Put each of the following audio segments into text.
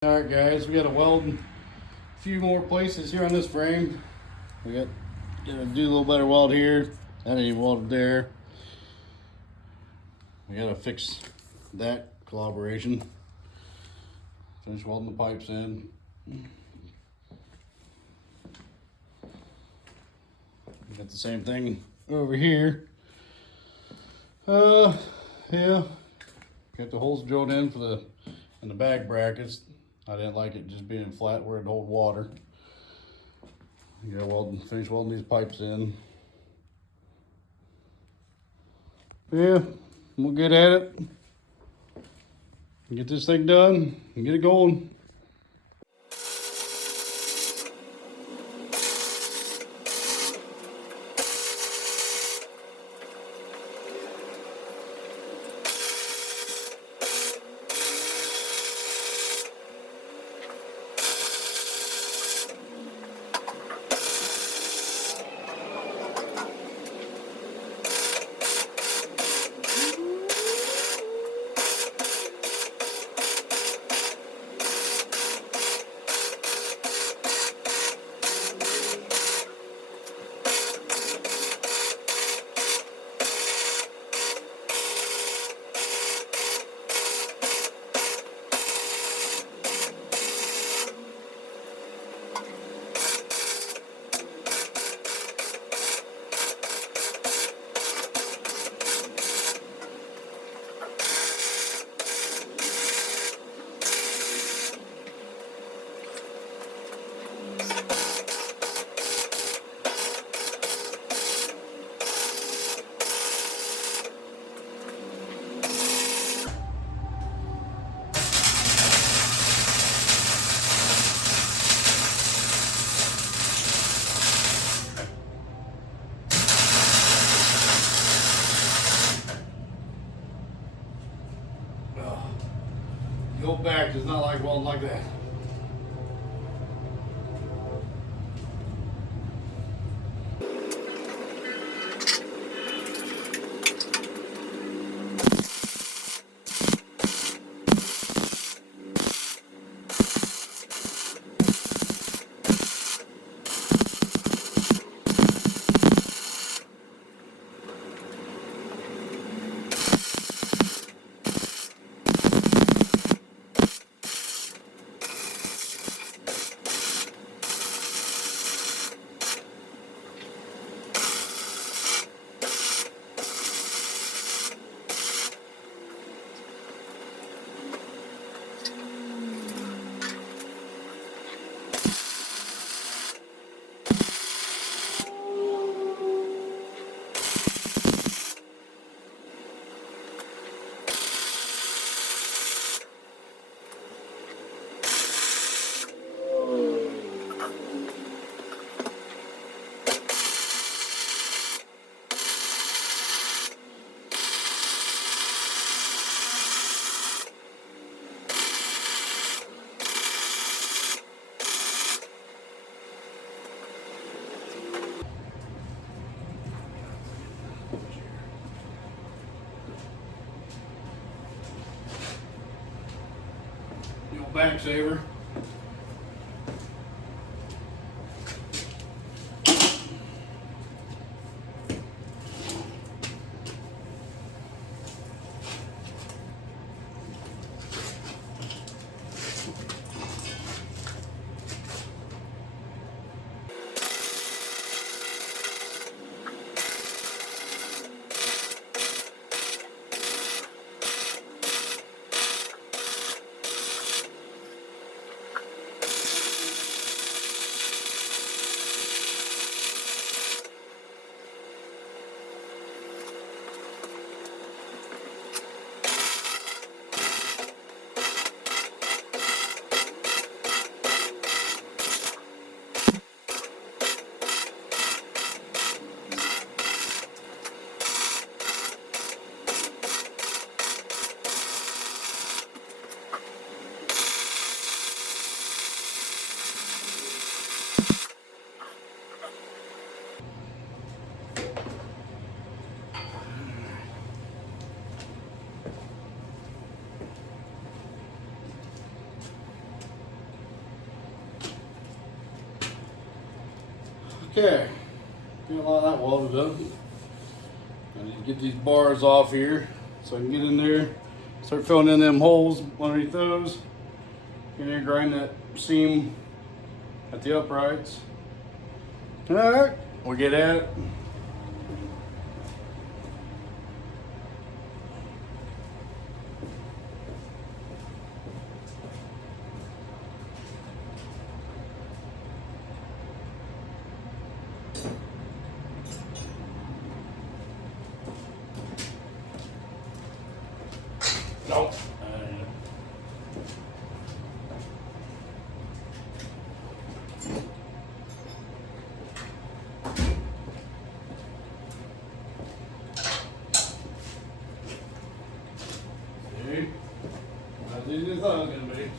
Alright guys, we got to weld a few more places here on this frame. We got to do a little better weld here. That ain't welded there. We got to fix that collaboration. Finish welding the pipes in. We got the same thing over here. Yeah. Got the holes drilled in for the bag brackets. I didn't like it just being flat where it'd hold water. You gotta finish welding these pipes in. Yeah, we'll get at it. Get this thing done and get it going. The old back does not like welding like that. The old back saver. Okay, got a lot of that welded up. I need to get these bars off here so I can get in there, start filling in them holes underneath those. Get in there, grind that seam at the uprights. All right, we'll get at it. Nope. See? Not as easy as I thought it was gonna be.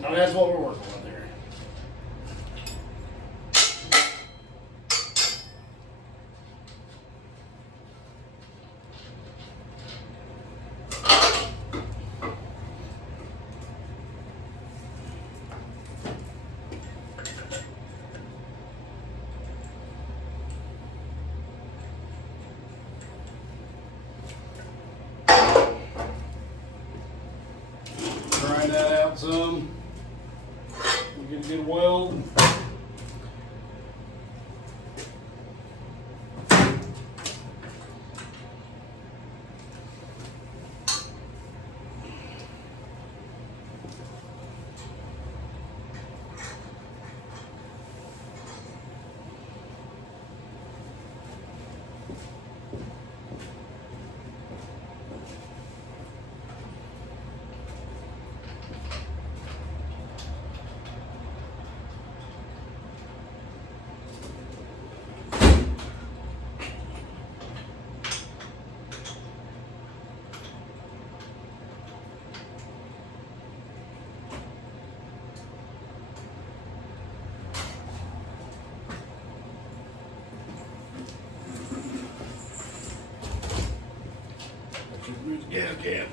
Now that's what we're working with here. Grind that out some. We get a good weld. Yeah, okay.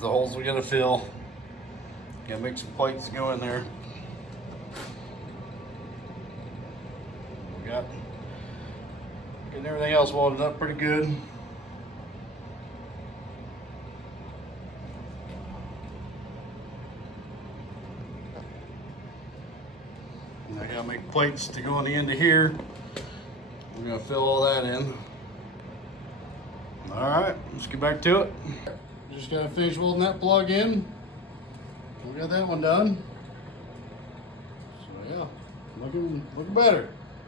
The holes we gotta fill. Gotta make some plates to go in there. We got getting everything else welded up pretty good. And I gotta make plates to go on the end of here. We're gonna fill all that in. All right, let's get back to it. Just gotta finish welding that plug in. We got that one done. So yeah, looking better.